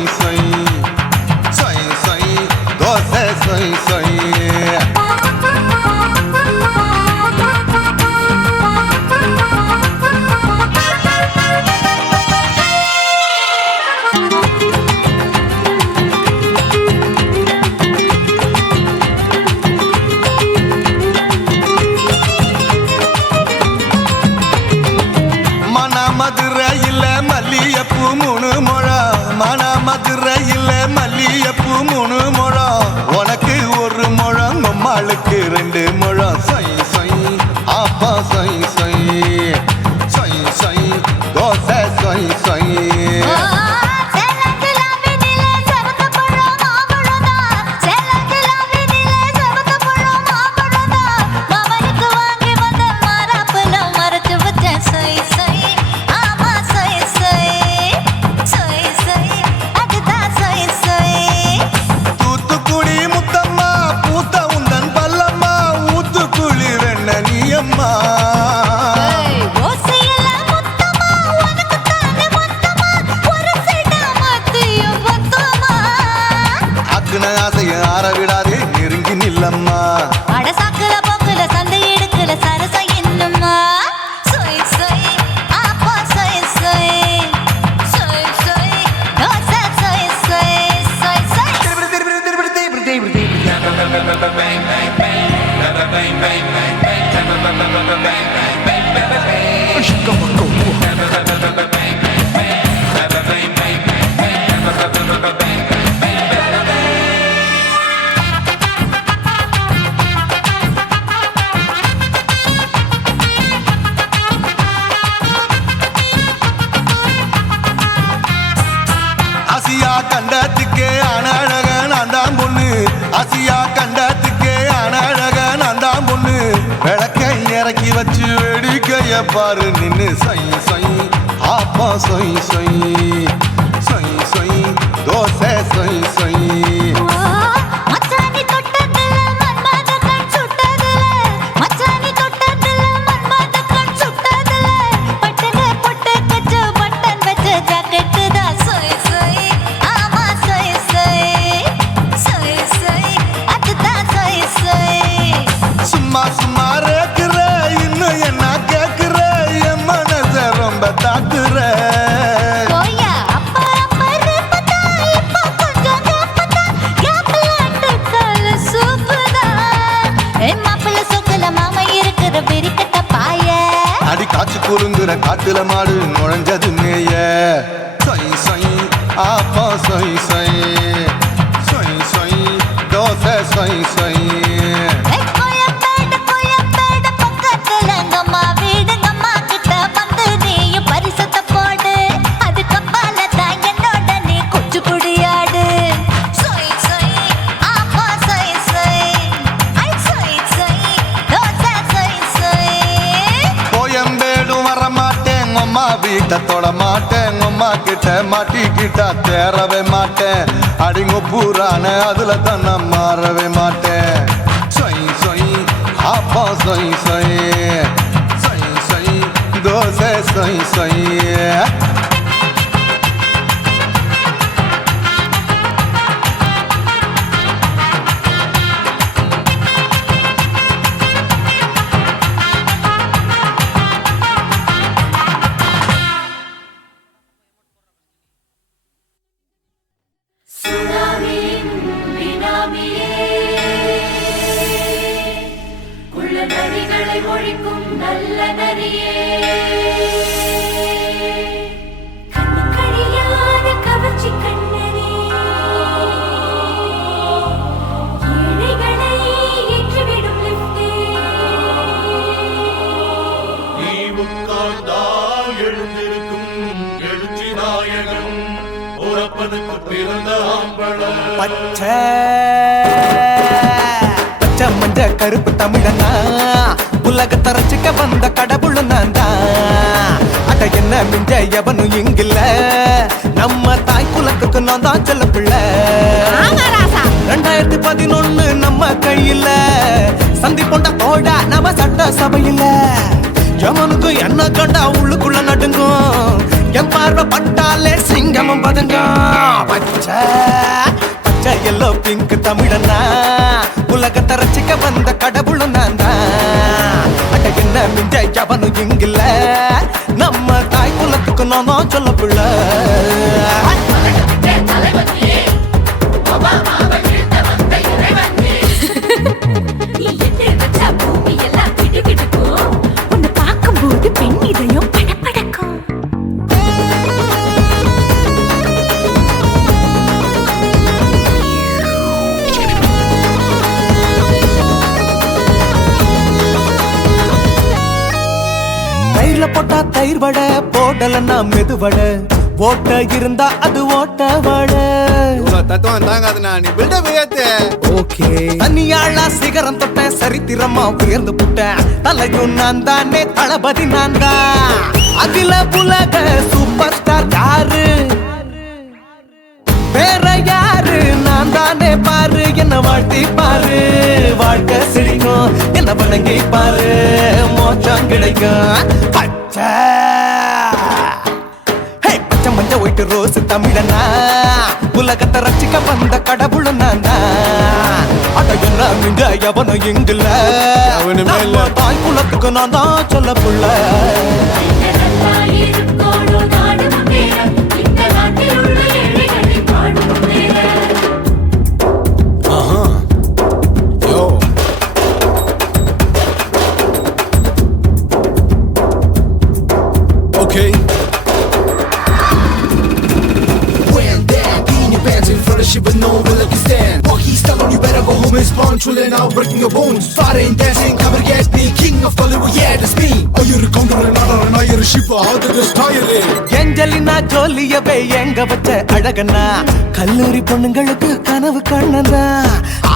ஆசைய ஆற விடாதே நெருங்கி நில்லம்மா அட சாக்குல போக்குல சந்தை எடுக்கல சரசம் என்னம்மா சொய் சொய் ஆப்பா சொய் சொய் சொய் சொய் தோசை சொய் சொய் சொய் சொய் ஆசியா கண்டத்துக்கே அனழக நான் தான் பொண்ணு ஆசியா கண்டத்துக்கே அனழக நான் தான் பொண்ணு விளக்கை இறக்கி வச்சு வேடிக்கைய பாரு நின்னு சொய் சொய் ஆப்பா சொய் சொய் சொய் சொய் தோசை சொய் சொய் மச்சானி தொட்டதுல மன்மத கண் சுட்டதுல மச்சானி தொட்டதுல மன்மத கண் சுட்டதுல பட்டன பொட்டு கச்சு பட்டன் வச்ச ஜாக்கெட் தான் சொய் சொய் ஆமா சொய் சொய் சொய் சொய் அதுதான் சொய் சொய் சும்மா சும்மா ரேக்குற இன்னும் என்ன கேக்குற என் மனச ரொம்ப தாக்குற போயா அப்பா அப்பா ரப்பதா இப்போ கொஞ்சம் கேப்பதா கேப்பலாட்டு கால சூப்புதா என் மாப்பிள்ள சொக்கல மாமா இருக்கிற வெறிக்கட்ட பாய அடி காய்ச்சி குறுங்குற காட்டுல மாடு நுழைஞ்சது மேய சொய் சொய் ஆப்பா சொய் சொய் சொய் சொய் தோசை சொய் சொய் கோயம்பேடு பக்கத்துல எங்கம்மா வீடு அம்மா கிட்ட வந்து நீயும் பரிசத்தை போடு அது கப்பால தான் என்னோட நீ குச்சி புடியாடு சொய் சொய் ஆப்பா சொய் சொய் ஐ சொய் சொய் தோசை சொய் சொய் கோயம்பேடு வரமாட்டேன் அம்மா வீட்டை தொட மாட்டேன் அம்மா கிட்ட மாட்டிக்கிட்டா தேரவே மாட்டேன் அடிங்க பூரான அதுல தான் நான் மாறவே மாட்டேன் சொய் சொய் ஆப்பா சொய் சொய் சொய் சொய் தோசை சொய் சொய் நரிகளை ஒழிக்கும் நல்ல நரியே கண்ணுக்கடியான கவர்ச்சி கண்ணனே ஏழைகளை ஏற்றிவிடும் லிப்டே நீ உட்கார்ந்தால் எழுந்திருக்கும் எழுச்சி நாயகன் உறப்பதுக்கு பிறந்த ஆம்பள பச்சை பச்சை மஞ்ச கருப்பு தமிழனா உலக தரச்சிக்க வந்த கடவுள் நான் தான் அட என்ன மிஞ்ச எவனும் இங்கில்ல நம்ம தாய் குலத்துக்கு நான் தான் செல்ல பிள்ளை 2011 நம்ம கையில சந்தி போண்ட தோட நம்ம சட்ட சபையில எவனுக்கு என்ன கண்டா உள்ளுக்குள்ள நடுங்கும் என் பார்வை பட்டாலே சிங்கமும் பதுங்கும் பச்சை பச்சை எல்லோ பிங்க் தமிழனா உலக தரச்சிக்க வந்த கடவுள் நான் தான் அட என்ன மிஞ்ச எவனும் இங்கில்ல நம்ம தாய் குலத்துக்கு நான் தான் சொல்ல பிள்ளை பூமி எல்லாம் கிடுகிடுக்கும் உன்னை பார்க்கும்போது பெண் இதயம் படபடக்கும் தயிர்ல போட்டா தயிர் வடை போடலன்னா மெது வடை ஓட்ட இருந்தா அது ஓட்ட வடை தத்துவம் தாங்காது நான் நீ பில்டப் ஏத்து ஓகே தனியாளா சிகரம் தொட்ட சரித்திரமா உயர்ந்து புட்டேன் தலையும் நான் தானே தளபதி நான் தான் அகில உலக சூப்பர் ஸ்டார் யாரு வேற யாரு நான் தானே பாரு என்ன வாழ்த்தி பாரு வாழ்க்கை சிரிக்கும் என்ன வணங்கி பாரு மோச்சம் கிடைக்கும் பச்சை பச்சை மஞ்ச ஒயிட் ஒயிட் ரோஸ் தமிழனா உலகத்தை ரசிக்க வந்த கடவுள் நான் தான் அட என்ன மிஞ்ச எவனும் இங்குல நம்ம தாய் குலத்துக்கு நான் தான் சொல்ல புள்ள Okay. When that in your pants in front of shit but no one like you stand. Walk he's telling you better go home and spawn. Chillin' out, breaking your bones. Fighting, dancing, cover gas, be king of Bollywood, yeah, that's me. Oh, you're a counter and not you're a shipper. How did this tie it in? Angelina ஜோலியவே எங்க வச்ச அழகனா கல்லூரி பொண்ணுங்களுக்கு கனவு கண்ணனா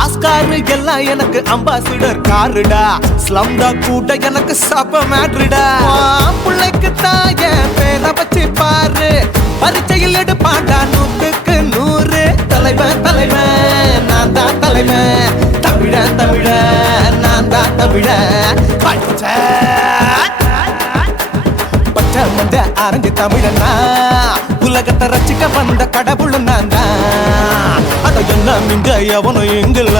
Oscar எல்லாம் எனக்கு ambassador காருடா ஸ்லம்டா கூட எனக்கு சப்ப மேட்ருடா பிள்ளைக்கு தாய பேரை வச்சு பாரு பரீட்சையில் எடுப்பாண்டா 100க்கு 100 தலைவன் தலைவன் நான் தான் தலைவன் தமிழன் தமிழன் நான் தான் தமிழன் பச்சை மந்த அரஞ்சு தமிழனா உலகத்தை ரசிக்க வந்த கடவுள் நான் தான் அட என்ன மிங்க எவனும் எங்குல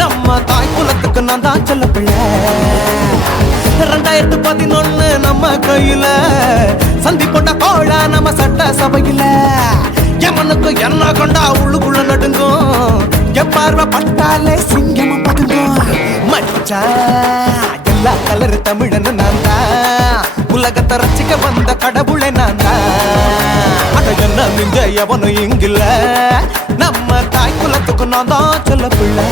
நம்ம தாய் குலத்துக்கு நான் தான் சொல்ல பிள்ளை 2011 நம்ம கையில சந்தி கொண்ட கோழ நம்ம சட்ட சபையில எமனுக்கு என்ன கொண்டா உள்ளுக்குள்ள நடுங்கும் எப்பார்வ பட்டாலே சிங்கமும் பதுங்கும் மச்சா எல்லா கலர் தமிழன் நான் தான் உலகத்தை ரசிக்க வந்த கடவுளை நான் தான் அட என்ன மிஞ்ச எவனும் இங்குல நம்ம தாய் குலத்துக்கு நான் தான் சொல்ல பிள்ளை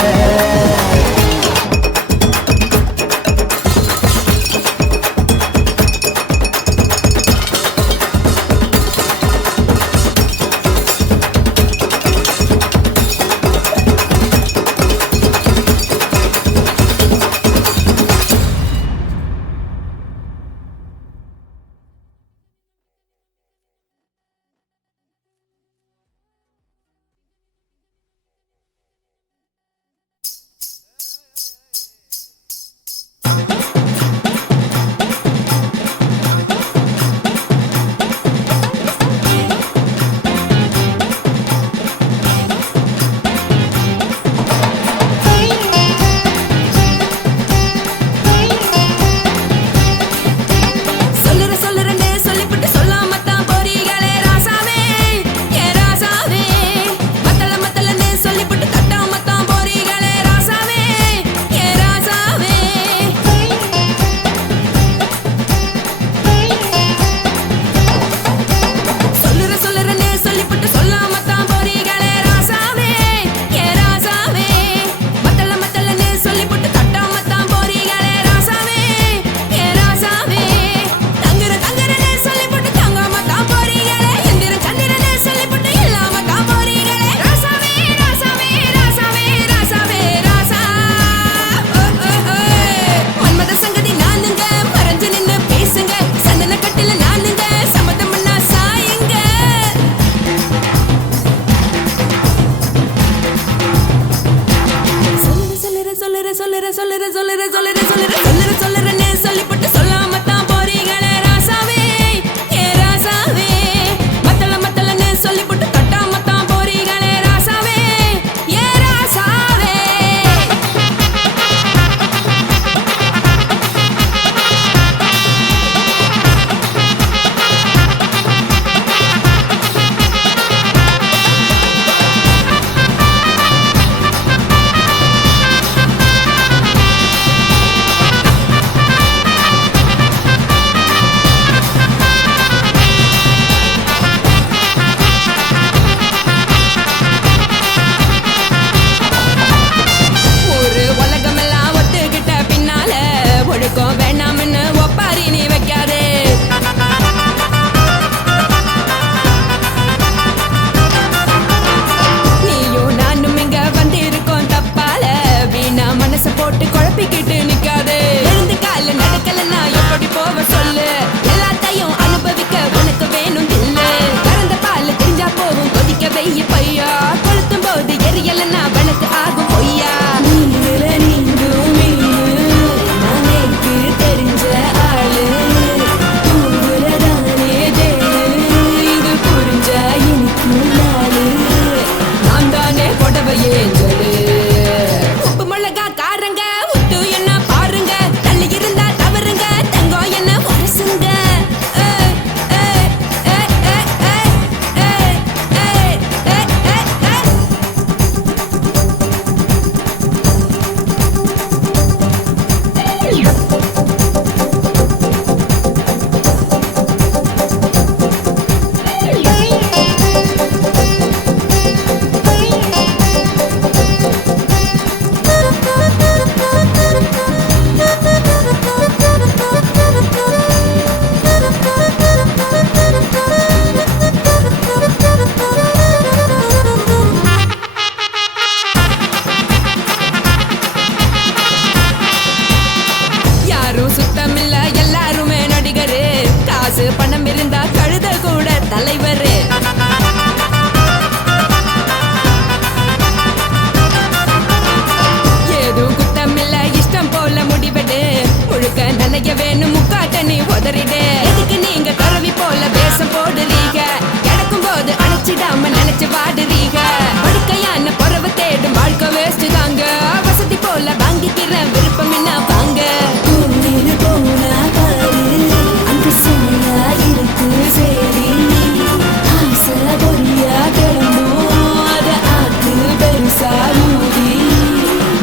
தலைவர். ஏதும் குத்தமில்ல இஷ்டம் போல முடிவெடு. முழுக்க நனைய வேணும் முக்காட்ட நீ உதறிடு. எதுக்கு நீங்க கருவி போல வேஷம் போடுறீங்க? கிடக்கும் போது அணைச்சிடாம நினைச்சு வாடுறீங்க. படுக்கையான பொறவை தேடும் வாழ்க்கை வேஸ்ட் தாங்க. வசதி போல வாங்கிக்கிற விருப்பம் என்ன வாங்க.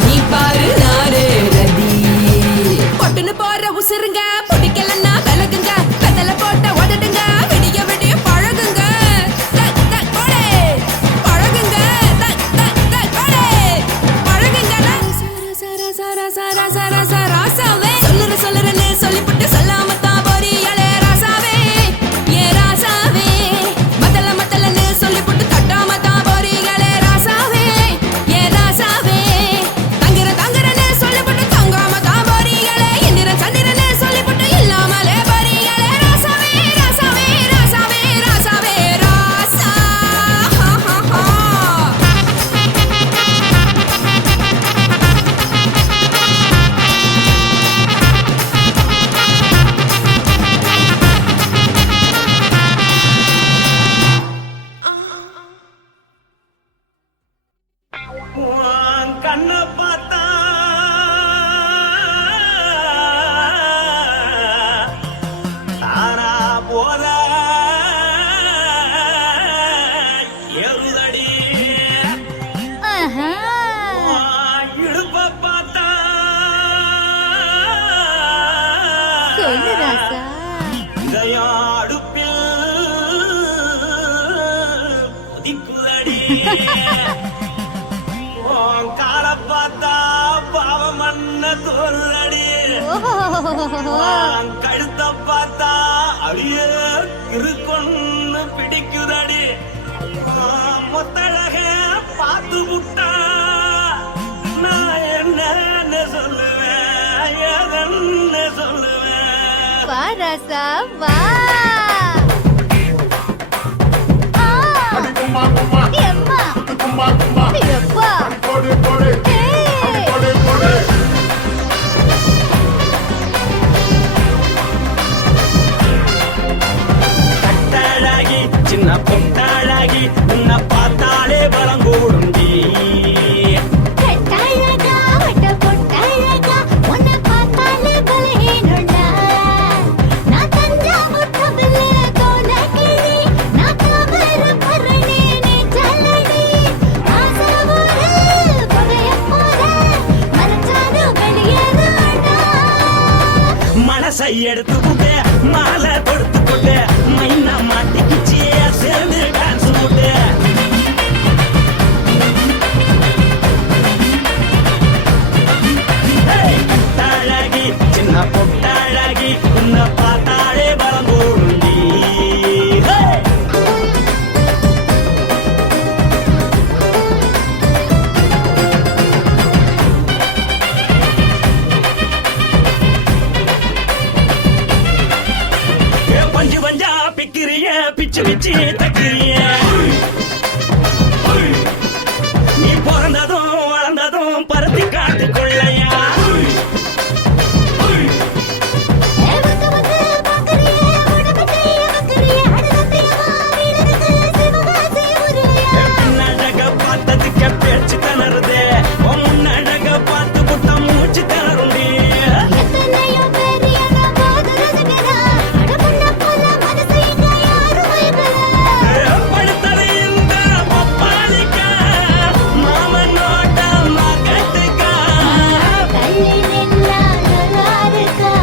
நீ பாரு நானே ரதி. பொட்டுன்னு போற உசுருங்க பிடிக்கலன்னா விலகுங்க. கதல போட்ட உதடுங்க விடிய விடிய பழகுங்க. தக் தக் போடே பழகுங்க. தக் தக் தக் போடே பழகுங்க. சர சர சர சர சர ராசாவே சொல்லுறேன்னு சொல்லிப்புட்டு சொல்லாம தான் போறியாளே ராசாவே. ஏ ராசாவே மத்தலன்னு சொல்லிப்புட்டு தட்டாம தான் போறீங்களே ராசாவே. ஏ ராசாவே தங்குறன்னு சொல்லிப்புட்டு தங்காம தான் போறீங்களே. இந்திரன் சந்திரன்னு சொல்லிப்புட்டு இல்லாமலே போறீங்களே ராசாவே. ராசாவே ராசாவே ராசாவே ராசா. கண்ண பார்த்தா தாரா போல எருதடி. இடுப்ப பார்த்தா சொல்லு ராசா. இதயம் அடுப்பில் கொதிக்குதடி. கால பார்த்தா பாவம் மண்ண தோல்றடி. கழுத்த பார்த்தா அடியே இருக்குன்னு பிடிக்குதடி. மொத்தழக பார்த்து விட்டா நான் என்ன சொல்லுவேன் எதன்னு சொல்லுவேன். வா ராசா வா. எம்மா எப்பா கட்டாளாகி சின்ன பொட்டாளாகி உன்னை பார்த்தாலே பலம் கூடுண்டி. கட்டழகா வட்ட பொட்டழகா உன்னை பார்த்தாலே பலஹீனண்டா. நான் தஞ்சாவூர் கவிலே கோலகிரி. நான் கவர பரணி நீ ஜல்லடி. ஆசைவோடு பகைய போல மறைச்சாலும் வெளியேறாடா. மனசை எடுத்துக்கிட்டு மாலை கொடுத்துக்கிட்டு மைனா மாட்டிக்கிச்சு சேர்ந்து டான்ஸ் போட்டு. கட்டாழகி சின்ன பொட்டாழகி உன்னை பார்த்தாலே பலம் கூடுண்டி. பஞ்சு பஞ்சா பிக்கிறிய பிச்சு பிச்சு தக்கிறிய. நீ பிறந்ததும் வளர்ந்ததும் பருத்தி காட்டுக்குள்ளையா. வந்து வந்து பாக்கறியே உடம்பத்தைய வக்கறியே அடகத்தையமா வீடருக்கு சிவகாசி முருகையா. பின்னழக பார்த்ததுக்கு பேச்சு திணறுது. முன்னழக பார்த்து புட்ட மூச்சு திணறுண்டி. எத்தனையோ பேர் என்ன போது ரசிக்கிறா. அடமுன்ன போல மனசை இங்க யாரும் மயக்கல. படுத்தது இந்த பப்பாளிக்கா மாமனோட மகட்டுக்கா. கள்ளி நின்னா நல்லா இருக்கா.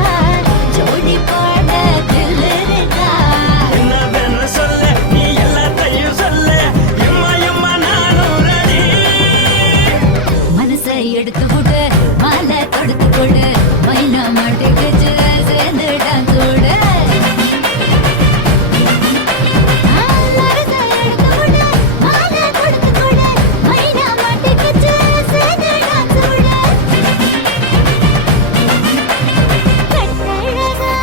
ஜோடி போட தில்லு இருக்கா. என்ன வேணும் சொல்லு நீ எல்லாத்தையும் சொல்லு. எம்மா எம்மா நானும் ரெடி. மனசை எடுத்து விடு மாலை தொடுத்து கொடு. மைனா மாட்டுக்குச்சு சேர்ந்து டான்ஸ் விடு. மனசை எடுத்து விடு மாலை தொடுத்து கொடு. மைனா மாட்டுக்குச்சு சேர்ந்து டான்ஸ் விடு. கட்டழகா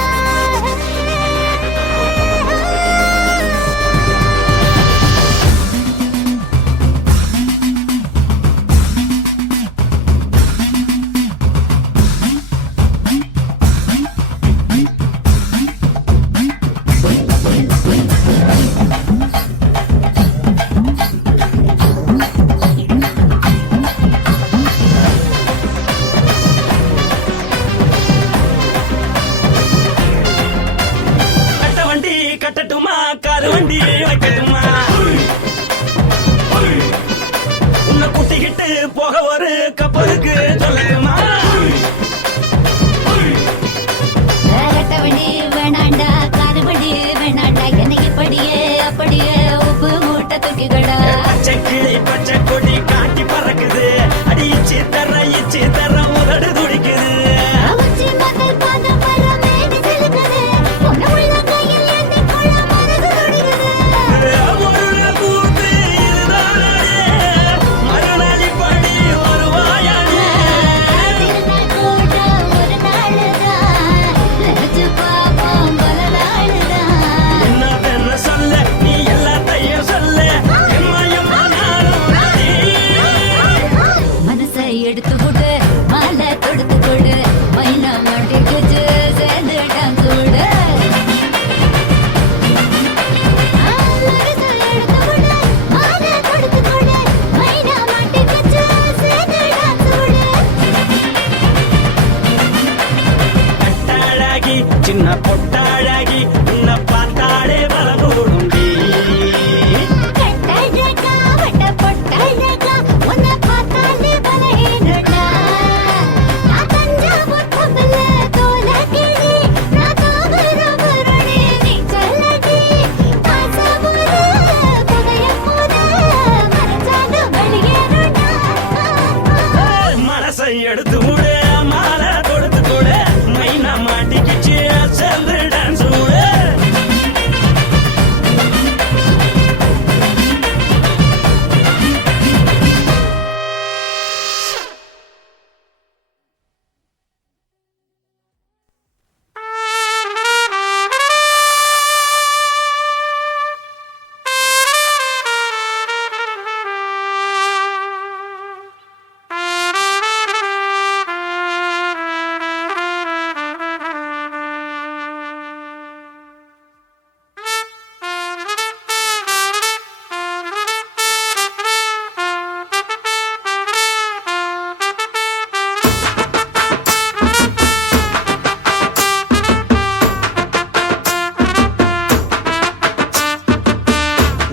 பொறுக்கு சொல்லட்டுமா வேறட்டவடி வேணாண்டா காதுபடி வேணாண்டா என்னைக்கு படியே அப்படியே உப்பு மூட்டை தூக்கிக்கடா பச்சை கிளி பச்சை கொடி காட்டி பறக்குது அடி இச்சி தர உதடு துடிக்குது உச்சி மதல் பாதம் வர மேனி செலுக்குது பொண்ணு உள்ள கையில் ஏந்தி கொள்ள மனது துடிக்குது ஒரு நாள் கூத்து இதுதானே மறுநாளி படி வருவாயானே திருநாள் கூட ஒரு நாளுதான் நினைச்சு பாப்போம் பல நாளுதான் என்ன பெண்ண சொல்ல நீ எல்லாத்தையும் சொல்ல எம்மா எம்மா நானும் நானே. மனசை எடுத்து கொடு மாலை தொடுத்து கொடு மைனா மாட்டிக்கிச்சு சேர்ந்து டான்ஸ் விடு மனசை எடுத்து கொடு மாலை தொடுத்து கொடு மைனா மாட்டிக்கிச்சு சேர்ந்து டான்ஸ் விடு கட்டாழகி சின்ன பொட்டாழகி உன்னை பார்த்தாலே பலகூடும் டி கட்டழகா வட்ட பொட்டழகா உன்னை பார்த்தாலே பலஹீனடா நான் தஞ்சாவூர் கம்பல தோல கிளி நான் தாமிரபரணி நீ சொல்லடி ஆசமுற புகைய போத மறைச்சாலும் வெளியேறடா மனசை எடுத்து விடு மாலை கொடுத்து கொடு மைனா மாட்டிக்கிச்சு சேர்ந்து டான்ஸ் விடு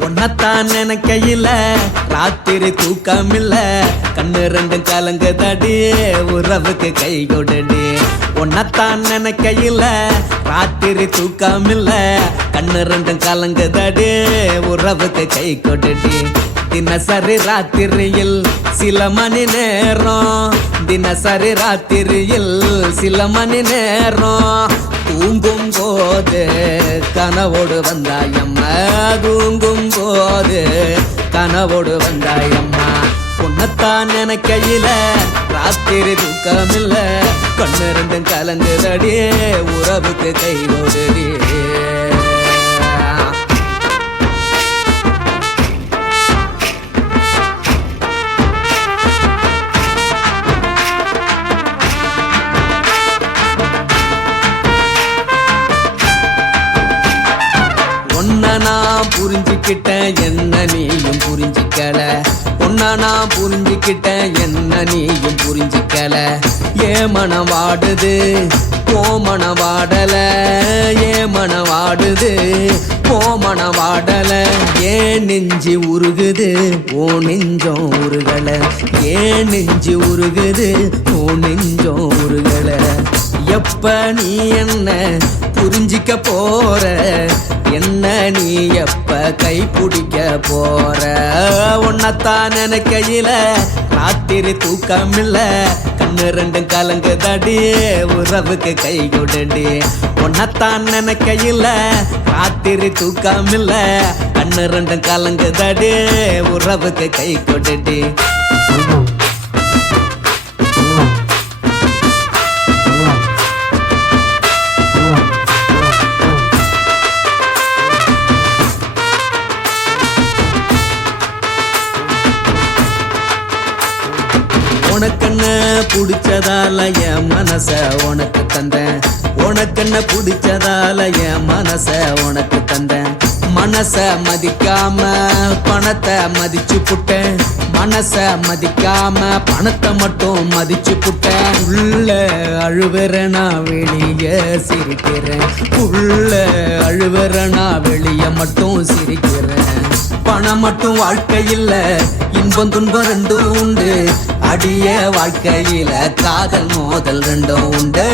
உன்னத்தான் நினைக்கையில ராத்திரி தூக்கமில்ல கண்ணு ரெண்டும் கலங்குதடி உறவுக்கு கை கொடுடி உன்னத்தான் நினைக்கையில ராத்திரி தூக்கமில்ல கண்ணு ரெண்டும் கலங்குதடி உறவுக்கு கை கொடுடி தினசரி ராத்திரியில் சில மணி நேரம் தினசரி ராத்திரியில் சில மணி நேரம் தூங்கும் போது கனவோடு வந்தாயம்மா தூங்கும் போது கனவோடு வந்தாயம்மா உன்னத்தான் நினைக்கையில ராத்திரி தூக்கமில்ல கண்ணு ரெண்டும் கலங்குதடி உறவுக்கு கை கொடுடி உன்னை நான் புரிஞ்சுக்கிட்டேன் என்ன நீயும் புரிஞ்சிக்கல உன்னை நான் புரிஞ்சுக்கிட்டேன் என்ன நீயும் புரிஞ்சிக்கல ஏன் மனம் வாடுது போ மனம் வாடல ஏன் மனம் வாடுது போ மனம் வாடல ஏன் நெஞ்சு உருகுது ஓ நெஞ்சம் உருகல ஏன் நெஞ்சு உருகுது ஓ நெஞ்சம் உருகல எப்ப நீ என்ன புரிஞ்சிக்க போற என்ன நீ எப்ப கை பிடிக்க போற உன்னத்தான் நினைக்கையில ராத்திரி தூக்கமில்ல கண்ணு ரெண்டும் கலங்குதடி உறவுக்கு கை கொடுடி உன்னத்தான் நினைக்கையில ராத்திரி தூக்கமில்ல கண்ணு ரெண்டும் கலங்குதடி உறவுக்கு கை கொடுடி உனக்கென்ன பிடிச்சதால என் மனச உனக்கு தந்தேன் உனக்கென்ன பிடிச்சதால என் மனச உனக்கு தந்தேன் மனச மதிக்காம பணத்தை மதிச்சு புட்டேன் மனச மதிக்காம பணத்தை மட்டும் மதிச்சு புட்டேன் உள்ள அழுவுற நான் வெளிய சிரிக்கிறேன் உள்ள அழுவுற நான் வெளிய மட்டும் சிரிக்கிறேன் பணம் மட்டும் வாழ்க்கை இல்ல இன்பம் துன்பம் ரெண்டும் உண்டு அடி வாழக்கூடிய வாழ்க்கையில காதல் மோதல் ரெண்டும் உண்டு